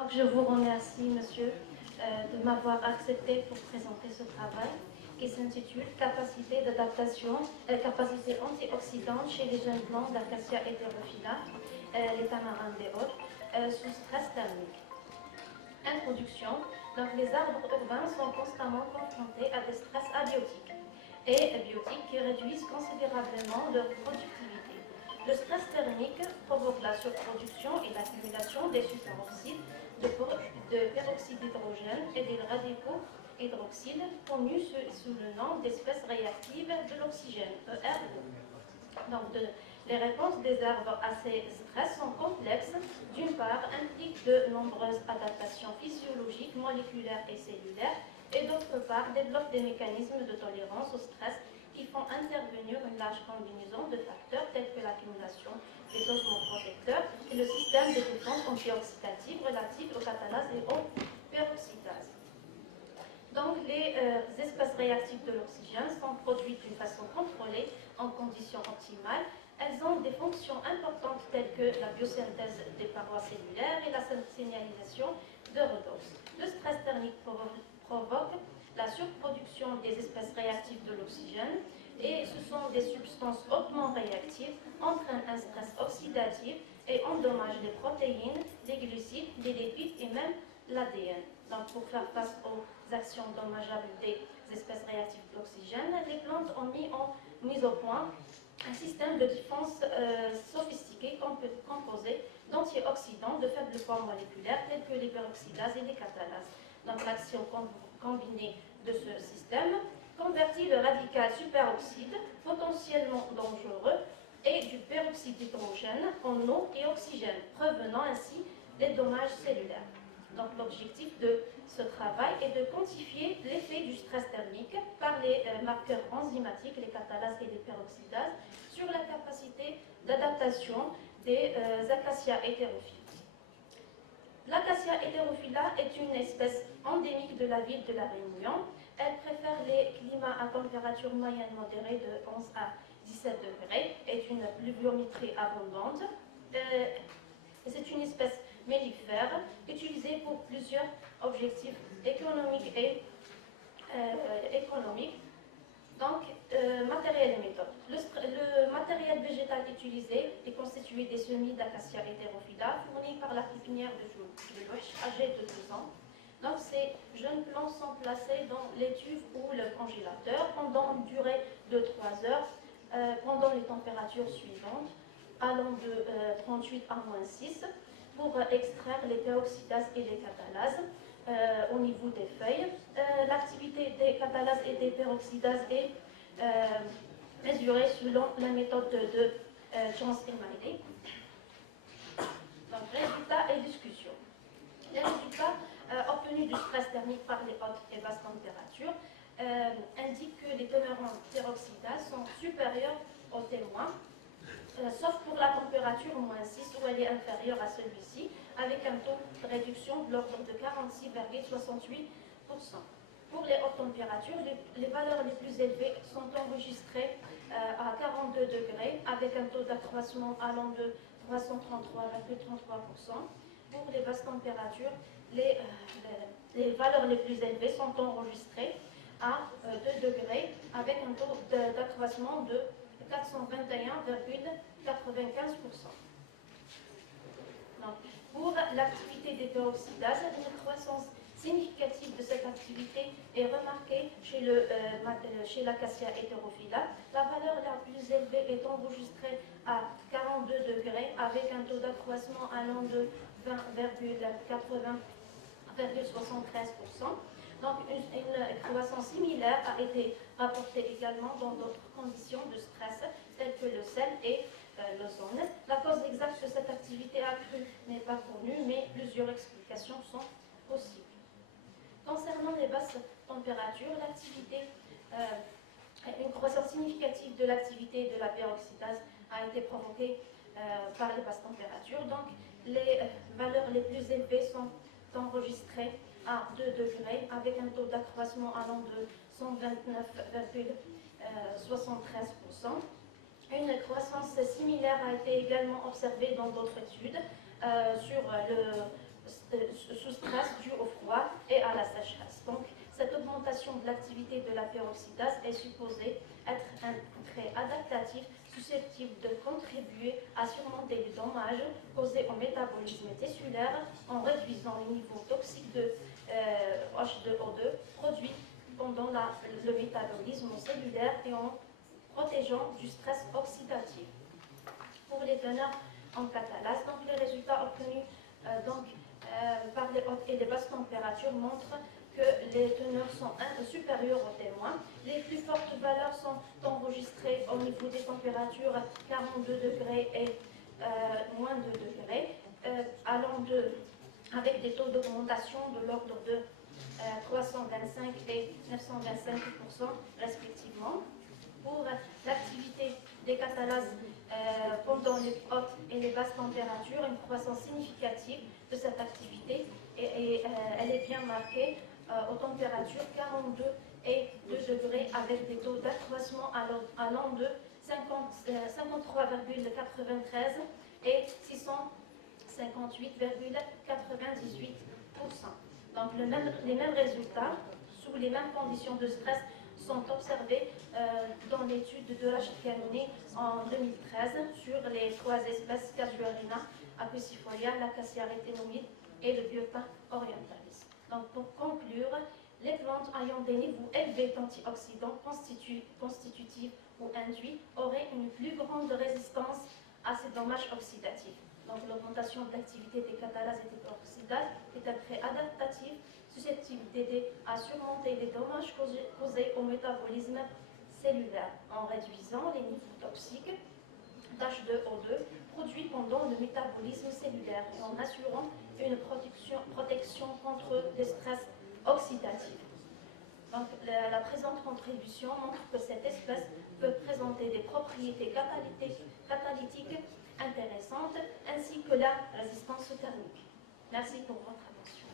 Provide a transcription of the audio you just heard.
Donc, je vous remercie, monsieur, de m'avoir accepté pour présenter ce travail qui s'intitule Capacité d'adaptation, capacité antioxydante chez les jeunes plantes d'Acacia heterophylla, les tamarins des Hauts, sous stress thermique. Introduction. Donc, les arbres urbains sont constamment confrontés à des stress abiotiques et biotiques qui réduisent considérablement leur productivité. Le stress thermique provoque la surproduction et l'accumulation des superoxydes de peroxyde d'hydrogène et des radicaux hydroxyles, connus sous le nom d'espèces réactives de l'oxygène, ERO. Donc, les réponses des arbres à ces stress sont complexes. D'une part, impliquent de nombreuses adaptations physiologiques, moléculaires et cellulaires, et d'autre part, développent des mécanismes de tolérance au stress qui font intervenir une large combinaison de facteurs tels que l'accumulation des osmoprotecteurs et le système de défense antioxydative relatif aux catalases et aux peroxydases. Donc, les espèces réactives de l'oxygène sont produites d'une façon contrôlée, en conditions optimales. Elles ont des fonctions importantes telles que la biosynthèse des parois cellulaires et la signalisation de redox. Le stress thermique provoque la surproduction des espèces réactives de l'oxygène et ce sont des substances hautement réactives, entraînent un stress oxydatif et endommagent les protéines, les glucides, les lipides et même l'ADN. Donc, pour faire face aux actions dommageables des espèces réactives de l'oxygène, les plantes ont mis au point un système de défense sophistiqué composé d'antioxydants de faible poids moléculaire tels que les peroxydases et les catalases. Donc, l'action combinée de ce système convertit le radical superoxyde, potentiellement dangereux, et du peroxyde d'hydrogène en eau et oxygène, prévenant ainsi les dommages cellulaires. Donc, l'objectif de ce travail est de quantifier l'effet du stress thermique par les marqueurs enzymatiques, les catalases et les peroxydases, sur la capacité d'adaptation des Acacia heterophylla. L'Acacia heterophylla est une espèce endémique de la ville de La Réunion. Elle préfère les climats à température moyenne modérée de 11 à 17 degrés, est une pluviométrie abondante. C'est une espèce mellifère utilisée pour plusieurs objectifs économiques et économiques. Donc, matériel et méthode. Le matériel végétal utilisé est constitué des semis d'Acacia heterophylla fournis par la pépinière de Louch, âgée de 2 ans. Donc, ces jeunes plants sont placés dans l'étuve ou le congélateur pendant une durée de 3 heures, pendant les températures suivantes, allant de 38 à -6, pour extraire les peroxydases et les catalases au niveau des feuilles. L'activité des catalases et des peroxydases est mesurée selon la méthode de Jones et Miley. Donc, résultats et discussions. Les résultats obtenus du stress thermique par les hautes et basses températures indiquent que les teneurs en peroxydases sont supérieures aux témoins, sauf pour la température -6 où elle est inférieure à celui-ci, avec un taux de réduction de l'ordre de 46,68%. Pour les hautes températures, les valeurs les plus élevées sont enregistrées à 42 degrés, avec un taux d'accroissement allant de 333,33%. Pour les basses températures, les valeurs les plus élevées sont enregistrées à 2 degrés, avec un taux d'accroissement de 421,95%. Pour l'activité des peroxydases, une croissance significative de cette activité est remarquée chez l'Acacia heterophylla. La valeur la plus élevée est enregistrée à 42 degrés avec un taux d'accroissement allant de 20,73%. Donc, une croissance similaire a été rapportée également dans d'autres conditions de stress, telles que le sel et l'ozone. La cause exacte de cette activité accrue n'est pas connue, mais plusieurs explications sont possibles. Concernant les basses températures, une croissance significative de l'activité de la peroxydase a été provoquée par les basses températures. Donc, les valeurs les plus élevées sont enregistrées à 2 degrés, avec un taux d'accroissement allant de 129,73%. Une croissance similaire a été également observée dans d'autres études sur sous stress dû au froid et à la sécheresse. Donc, cette augmentation de l'activité de la peroxydase est supposée être un trait adaptatif susceptible de contribuer à surmonter les dommages causés au métabolisme tissulaire en réduisant les niveaux toxiques de H2O2 produits pendant le métabolisme cellulaire et en protégeant du stress oxydatif. Pour les teneurs en catalase, donc les résultats obtenus par les hautes et les basses températures montrent que les teneurs sont supérieures aux témoins. Les plus fortes valeurs sont enregistrées au niveau des températures 42 degrés et moins 2 degrés, avec des taux d'augmentation de l'ordre de 325 et 925% respectivement. Pour l'activité des catalases pendant les hautes et les basses températures, une croissance significative de cette activité et elle est bien marquée aux températures 42 et 2 degrés avec des taux d'accroissement allant de 53,93 et 658,98%. Donc les mêmes résultats, sous les mêmes conditions de stress, sont observés dans l'étude de Rachid Kanouni en 2013 sur les 3 espèces Casuarina, Acacifolia, l'Acacia rétinoïde et le Biotin orientalis. Donc pour conclure, les plantes ayant des niveaux élevés d'antioxydants constitutifs ou induits auraient une plus grande résistance à ces dommages oxydatifs. Donc l'augmentation de l'activité des catalases et des peroxydases est un trait adaptatif susceptible d'aider à surmonter les dommages causés au métabolisme cellulaire en réduisant les niveaux toxiques d'H2O2 produits pendant le métabolisme cellulaire et en assurant une protection contre les stress oxydatifs. Donc, la présente contribution montre que cette espèce peut présenter des propriétés catalytiques intéressantes ainsi que la résistance thermique. Merci pour votre attention.